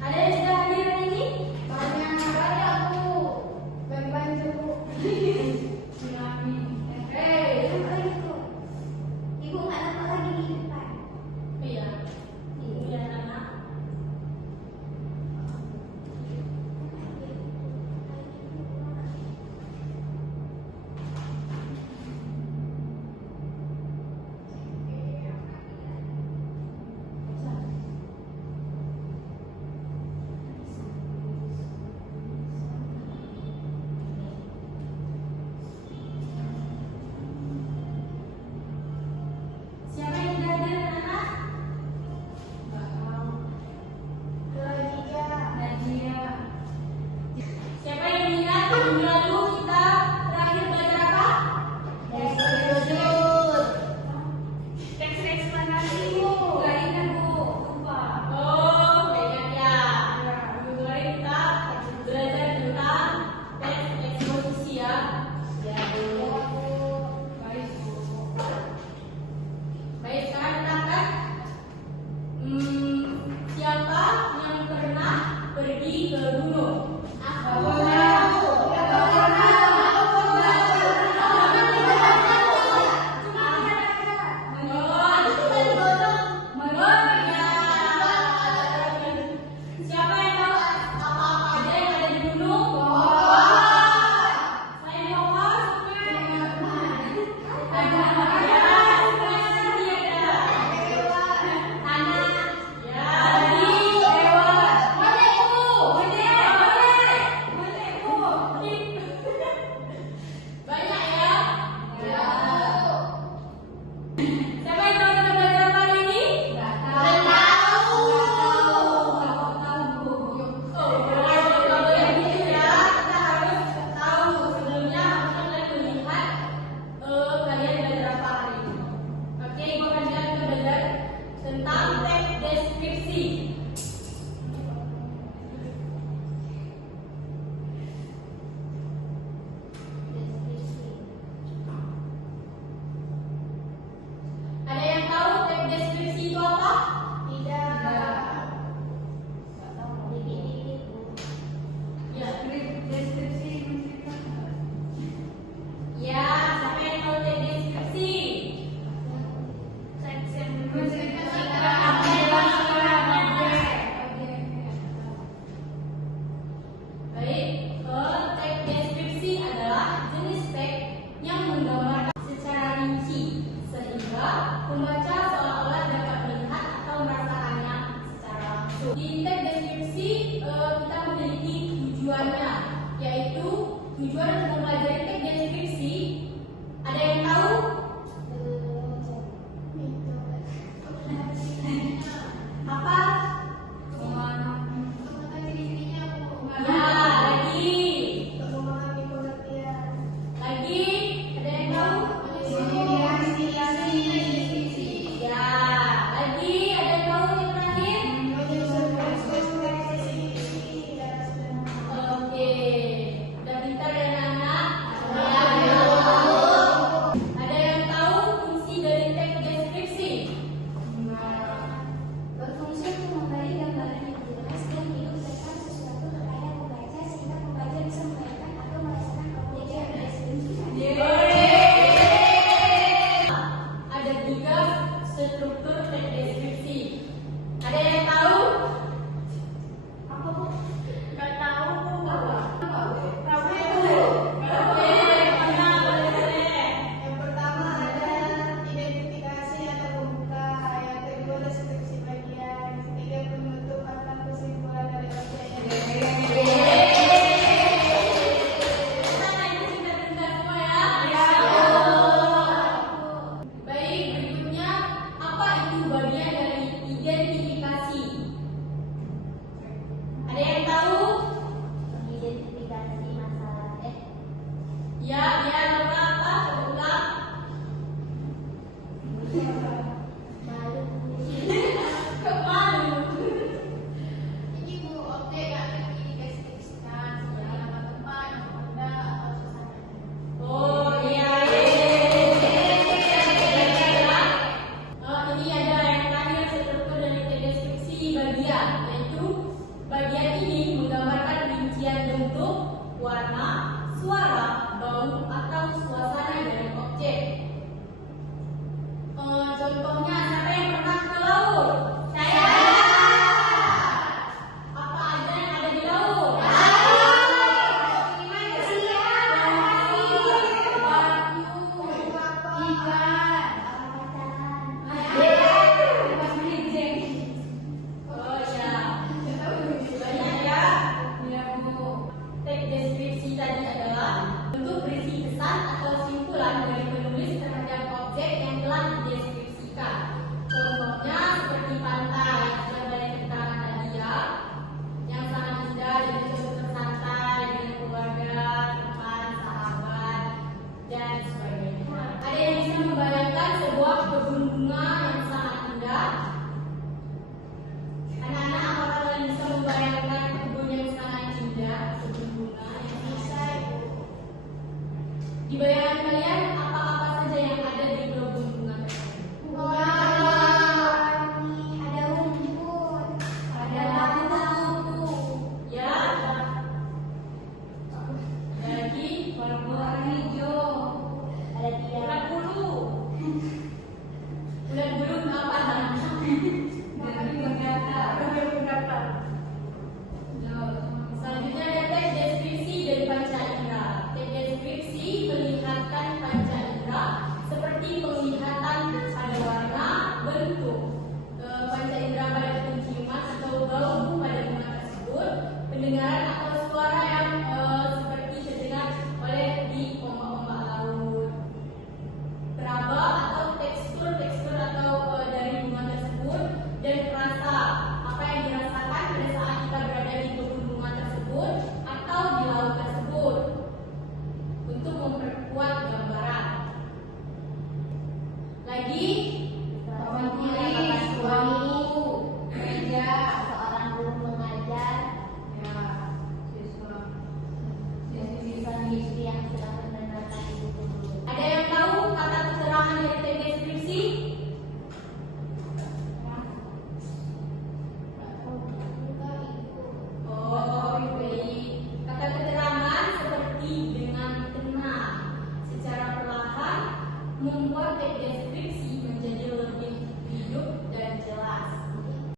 Ada yang sudah hadir hari ini? Banyak Bu. Bantu Bu. Apa itu? Ibu nggak nampak lagi di depan. Iya. Iya, anak. Siapa yang sudah hadir anak? Nggak tahu. Nadia. Siapa yang ingat minggu lalu kita terakhir belajar apa? Teks eksplanasi Bu. Nggak ingat Bu, lupa. Oh, nggak ingat ya. Minggu kemarin kita belajar tentang teks eksposisi ya. Ya Bu. Baik Bu. Baik, sekarang kita siapa yang pernah pergi ke gunung? Aku siapa yang tahu apa-apa aja yang ada di gunung? Saya bawa ada ya, ini ada tanah ya, tadi lewat banyak ya. Siapa yang tahu kita belajar apa hari ini? Boleh gitu ya. Kita harus tahu sebelumnya kita melihat kalian belajar apa hari ini. Oke, ibu akan kita belajar tentang teks deskripsi. Ada yang tahu teks deskripsi itu apa? Ya, ya, siapa yang tahu teks deskripsi? Baik, teks deskripsi adalah jenis teks yang menggambarkan secara rinci sehingga pembaca seolah-olah dapat melihat atau merasakannya secara langsung. Di teks deskripsi kita memiliki tujuannya, yaitu tujuan untuk mempelajari teks deskripsi. Ada yang tahu? Apa? Ya, lagi, ada yang tahu? Ya, lagi, ada yang tahu yang terakhir? Oke, udah pintar ya anak-anak? Ada 3, yaitu bagian 3